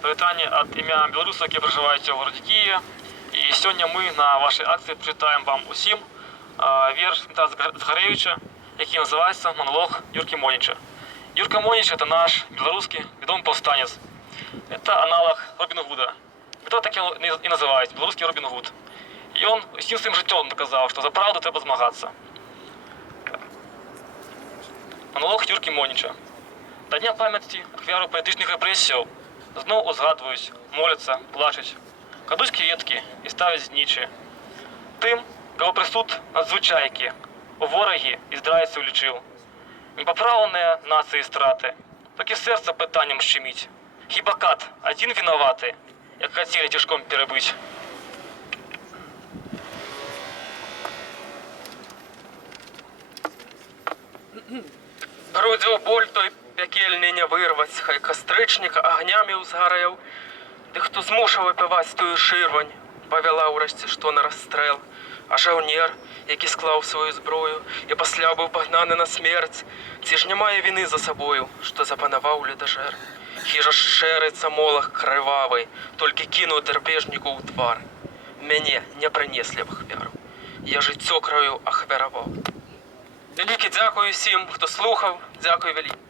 привітання від ім'я білорусів, які проживають у городі Києві. І сьогодні ми на вашій акції прочитаємо вам усім вірш Дмитра Захаревича, який називається «Монолог Юрки Моніча». Юрка Моніч – це наш білоруський відомий повстанець. Це аналог Робіна Гуда. Дмитро так його і називають – білоруський Робін Гуд. І він всім своїм життям доказав, що за правду треба змагатися. Монолог Юрки Моніча. До Дня пам'яті ахвяру політичних репресій знову згадують, моляться, плачуть, кладуть квітки і ставлять знічі. Тим, кого присуд надзвичайки, у вороги і здрайців лічив. Непоправленные нації страти, так і серце питанням щемить. Хіба кат один виноватий, як хотіли тяжком перебить? Грудзю боль той пекельний не вирвать, хай костричник огнями узгорел, де хто змушав випивать тую ширвань, повела урешті, що на розстрел. А жовнір, який склав свою зброю і пасля був погнаний на смерть, ці ж немає вини за собою, що запанував людожер. Хіжа шериться молох кривавий, тільки кинув терпежнику у твар. Мене не принесли в ахвяру, я життя краю ахвярував. Велике дякую всім, хто слухав. Дякую велике.